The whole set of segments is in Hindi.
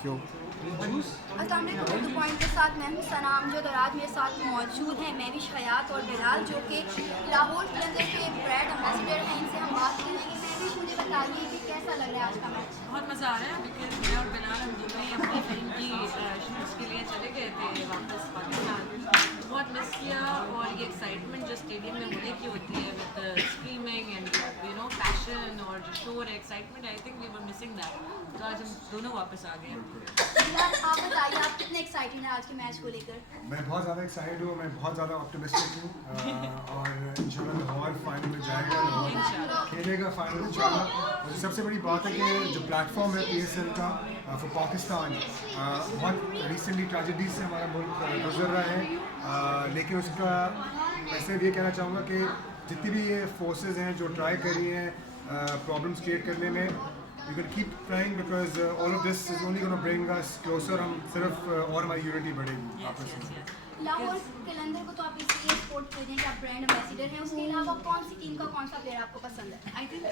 Thank you. अस्सलाम वालेकुम, उर्दू पॉइंट के साथ मैं हूं सनाम जो आज मेरे साथ मौजूद हैं मेहविश हयात और बिलाल जो कि लाहौर कलंदर के ब्रांड एम्बेसिडर हैं। इनसे हम बात करेंगे। मेहविश, मुझे बताइए कि कैसा लग रहा है आज का मैच? बहुत मज़ा आ रहा है बिकॉज मैं और बिलाल हम दोनों ही अपनी फिल्म की शूट्स के लिए चले गए थे वापस पाकिस्तान। बहुत मिस किया और ये एक्साइटमेंट जो स्टेडियम में होने की होती है विद स्क्रीमिंग एंड पैशन और जो शोर excitement, I think we were missing that. तो आज हम दोनों वापस आ गए। बिलाल, आप बताइए आप कितने एक्साइटेड हैं आज के मैच को लेकर? मैं बहुत ज़्यादा एक्साइटेड हूँ, मैं बहुत ज़्यादा ऑप्टिमिस्टिक हूँ और इंशाल्लाह लाहौर फाइनल में जाएगा, लाहौर खेलेगा फाइनल इंशाल्लाह। और सबसे बड़ी बात है कि जो प्लेटफॉर्म है PSL का फॉर पाकिस्तान, बहुत रिसेंटली ट्रेजेडीज से हमारा मुल्क गुजर रहा है, लेकिन उसका मैं सिर्फ ये कहना चाहूँगा कि जितनी भी ये फोर्सेस हैं जो ट्राई कर रही हैं प्रॉब्लम्स क्रिएट करने में, we will keep trying because all of this is only going to bring us closer. हम सिर्फ और हमारी यूनिटी बढ़ेगी आपस में। लाहौर कलंदर को तो आप इसलिए सपोर्ट कर रहे हैं कि आप ब्रांड एम्बेसिडर हैं, उसके अलावा कौन सी टीम का कौन सा प्लेयर आपको पसंद है? I think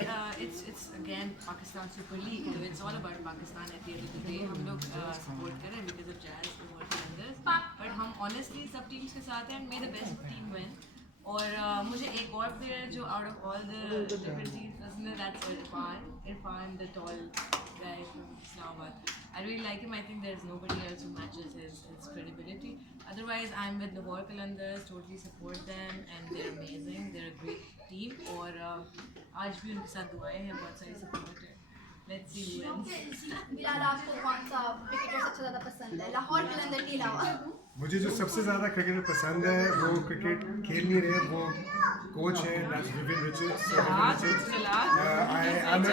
it's again Pakistan Super League, so it's all about Pakistan at the end of the day. हम लोग सपोर्ट कर रहे हैं because of Jazz, Lahore Qalandars, but हम honestly सब टीम्स के साथ हैं and may the best team win. और मुझे एक और प्लेयर जो out of all the different teams पसंद है, that's Irfan the tall guy from Islamabad. I really like him. I think there's nobody else who matches his credibility. Otherwise, I'm with Lahore Qalandars, totally support them and they're amazing. They're a great team. और आज भी उनके साथ दुआएं हैं, बहुत सारी सपोर्ट है. Let's see who wins. Bilal, आपको कौन सा क्रिकेटर सबसे ज़्यादा पसंद है लाहौर कलंदर के अलावा? मुझे जो सबसे ज़्यादा क्रिकेटर पसंद है वो क्रिकेट खेल नहीं रहे, वो कोच हैं woven Richards. I'm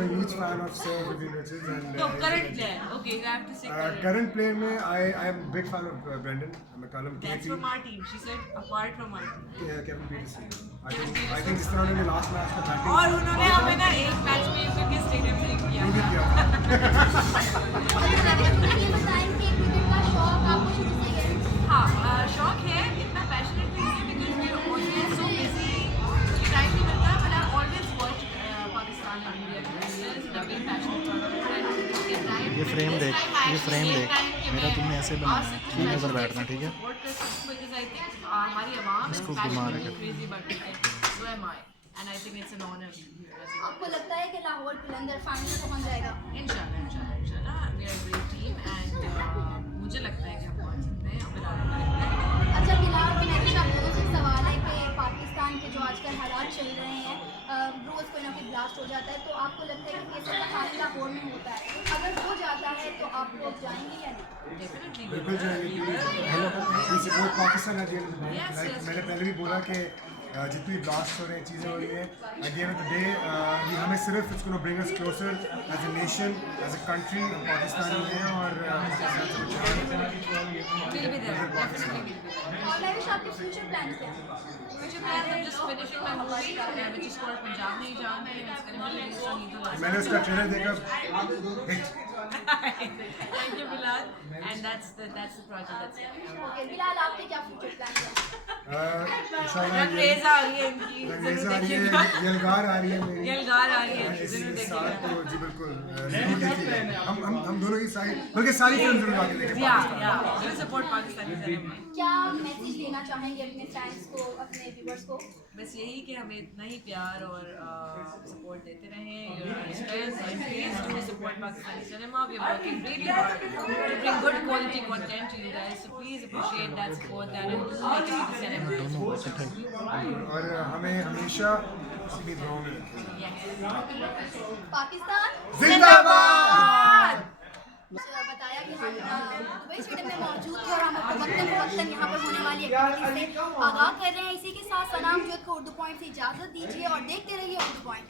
a huge fan of Sir Vivian Richards and तो current player, okay, you have to say current player में I am a big fan of Brandon. मैं column That's from our team. She said apart from our team. Kevin Peterson. I think इस तरह उन्होंने लास्ट मैच में बैटिंग और उन्होंने हमें ना एक मैच में क्रिकेट स्टेडियम से किया. ये बताएं कि क्रिकेट का शौक आपको शुरू से है? हाँ, शौक है, इतना पैशनेट नहीं है because we are always so busy, time नहीं मिलता. But I always watch Pakistan and India players and I am passionate about it. ये फ्रेम देख, मेरा तुमने ऐसे बनाना, ठीक है, बैठना, ठीक है. हमारी आवाम इसको घुमा रहे हैं. Crazy about cricket, so am I, and I think it's an honour. आपको लगता है कि लाहौर कलंदर फाइनल में पहुंच जाएगा? इंशाल्लाह we are great team and मुझे लगता है कि हम पहुंच सकते हैं. अच्छा बिलाल, मेरे आप लोगों से सवाल है कि पाकिस्तान के जो आजकल हालात चल रहे हैं, रोज़ कोई ना कोई ब्लास्ट हो जाता है, तो आपको लगता है कि ये सब लाहौर में होता है, अगर हो जाता है तो आप लोग जाएंगे या नहीं? बिल्कुल जाएंगे. We support Pakistan. मैंने पहले भी बोला कि जितनी ब्लास्ट हो रही हैं, चीज़ें हो रही हैं, at the end of the day ये हमें सिर्फ it's gonna bring us closer as a nation, as a country. हम पाकिस्तानी हैं और महेविश, आपके फ्यूचर प्लान क्या हैं? मैंने उसका ट्रेलर देखा. Thank you, Bilal. And that's the project. Okay, Bilal, आपके क्या फ्यूचर प्लान हैं? रंगरेज आ रही है इनकी, यलगार आ रही है मेरी, यलगार आ रही है, इसी जरूर साल देखिएगा. तो जी बिल्कुल जरूर देखिएगा. हम दोनों की सारी, बल्कि सारी फिल्म जरूर आगे देखेंगे. या सपोर्ट पाकिस्तानी सिनेमा. क्या मैसेज देना चाहेंगे अपने फैंस को, अपने व्यूअर्स को? बस यही कि हमें इतना ही प्यार और सपोर्ट देते रहें. Please do support Pakistani cinema. We are working really hard to bring good quality content to you guys, so please appreciate that support that and make it cinema. और हमें हमेशा अपनी दुआओं में रखें. पाकिस्तान जिंदाबाद. बताया कि हम दुबई स्टेडियम में मौजूद थे और हम वक्तन यहाँ पर होने वाली एक्टिविटी से आगाह कर रहे हैं. इसी के साथ सलाम जो को उर्दू पॉइंट से इजाज़त दीजिए और देखते रहिए उर्दू पॉइंट.